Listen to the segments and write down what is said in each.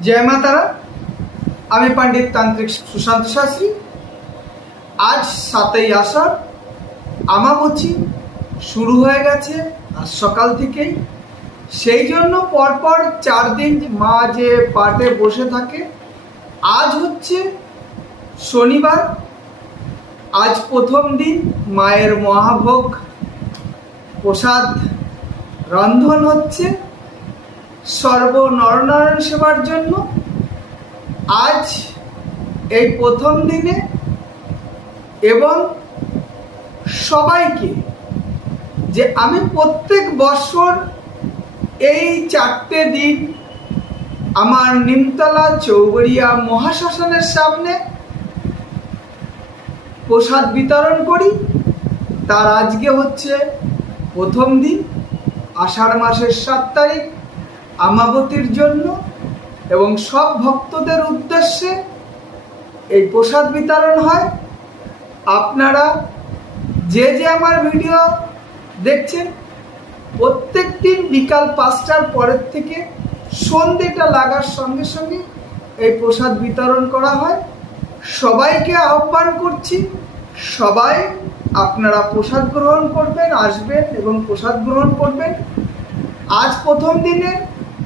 जय मा तारा। আমি पंडित तांत्रिक सुशांत शास्त्री। आज 7ই আষাঢ় আমাবস্যা শুরু হয়ে গেছে আজ সকাল থেকেই। সেই জন্য পরপর 4 দিন মা যে পাটে বসে থাকে। আজ হচ্ছে শনিবার, আজ প্রথম দিন মায়ের মহাভোগ প্রসাদ রন্ধন হচ্ছে সর্ব নরনারায়ণ সেবার জন্য। আজ এই প্রথম দিনে এবং সবাইকে যে আমি প্রত্যেক বছর এই 4টে দিন আমার নিমতলা চৌগড়িয়া মহাশ্মশানের সামনে প্রসাদ বিতরণ করি। তার আজকে হচ্ছে প্রথম দিন, আষাঢ় মাসের 7 তারিখ আমাবতীর জন্য এবং সব ভক্তদের উদ্দেশ্যে এই প্রসাদ বিতরণ হয়। আপনারা যে আমার ভিডিও দেখছেন প্রত্যেক দিন বিকাল 5টার পরের থেকে সন্ধ্যেটা লাগার সঙ্গে সঙ্গে এই প্রসাদ বিতরণ করা হয়। সবাইকে আহ্বান করছি, সবাই আপনারা প্রসাদ গ্রহণ করবেন, আসবেন এবং প্রসাদ গ্রহণ করবেন। আজ প্রথম দিনে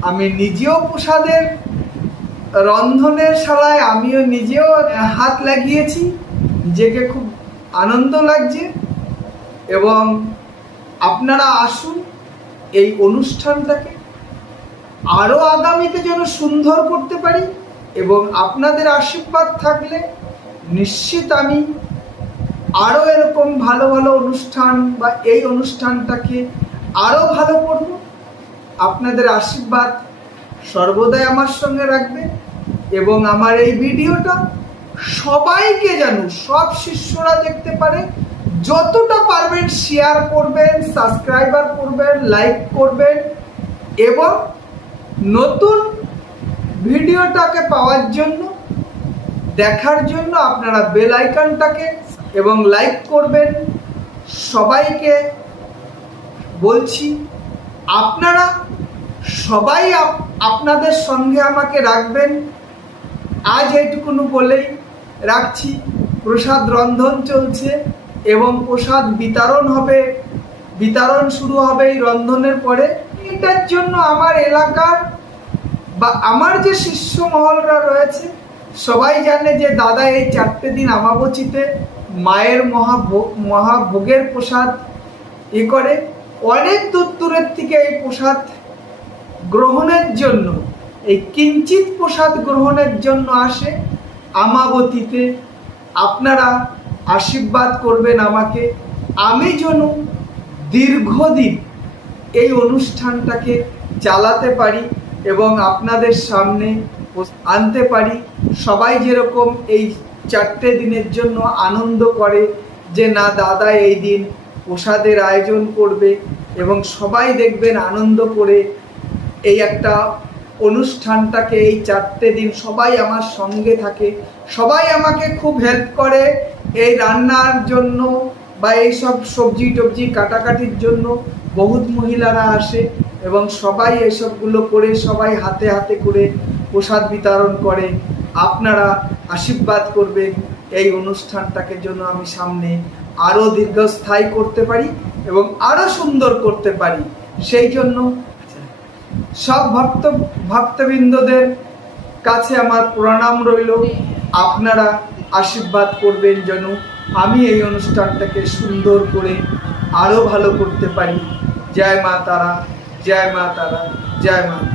আমি নিজেও প্রসাদের রন্ধনের শালায় আমিও নিজেও হাত লাগিয়েছি, নিজেকে খুব আনন্দ লাগছে। এবং আপনারা আসুন, এই অনুষ্ঠানটাকে আরও আগামীতে যেন সুন্দর করতে পারি এবং আপনাদের আশীর্বাদ থাকলে নিশ্চিত আমি আরও এরকম ভালো ভালো অনুষ্ঠান বা এই অনুষ্ঠানটাকে আরও ভালো করব। আপনাদের আশীর্বাদ সর্বদাই আমার সঙ্গে রাখবে এবং আমার এই ভিডিওটা সবাইকে যেন সব শিষ্যরা দেখতে পারে। যতটা পারবেন শেয়ার করবেন, সাবস্ক্রাইবার করবেন, লাইক করবেন এবং নতুন ভিডিওটাকে পাওয়ার জন্য, দেখার জন্য আপনারা বেল আইকনটাকে এবং লাইক করবেন। সবাইকে বলছি আপনারা সবাই আপনাদের সঙ্গে আমাকে রাখবেন। আজ এইটুকুনি বলেই রাখছি। প্রসাদ রন্ধন চলছে এবং প্রসাদ বিতরণ হবে, বিতরণ শুরু হবে এই রন্ধনের পরে। এটার জন্য আমার এলাকার বা আমার যে শিষ্য মহলরা রয়েছে সবাই জানে যে দাদা এই 4টে দিন আমাবস্যাতে মায়ের মহাভোগের প্রসাদ করে। অনেক দূর দূরের থেকে এই প্রসাদ গ্রহণের জন্য, এই কিঞ্চিত প্রসাদ গ্রহণের জন্য আসে আমাবতীতে। আপনারা আশীর্বাদ করবেন আমাকে, আমি যেন দীর্ঘদিন এই অনুষ্ঠানটাকে চালাতে পারি এবং আপনাদের সামনে আনতে পারি। সবাই যেরকম এই 4টে দিনের জন্য আনন্দ করে যে না দাদা এই দিন প্রসাদের আয়োজন করবে এবং সবাই দেখবেন আনন্দ করে এই একটা অনুষ্ঠানটাকে এই 4টে দিন সবাই আমার সঙ্গে থাকে। সবাই আমাকে খুব হেল্প করে এই রান্নার জন্য বা এই সব সবজি টবজি কাটাকাটির জন্য। বহুত মহিলারা আসে এবং সবাই এসবগুলো করে সবাই হাতে হাতে করে প্রসাদ বিতরণ করে। আপনারা আশীর্বাদ করবেন এই অনুষ্ঠানটাকে যেন আমি সামনে আরও দীর্ঘস্থায়ী করতে পারি এবং আরও সুন্দর করতে পারি। সেই জন্য সব ভক্তবৃন্দদের কাছে আমার প্রণাম রইল। আপনারা আশীর্বাদ করবেন যেন আমি এই অনুষ্ঠানটাকে সুন্দর করে আরও ভালো করতে পারি। জয় মা তারা, জয় মা তারা, জয় মা তারা।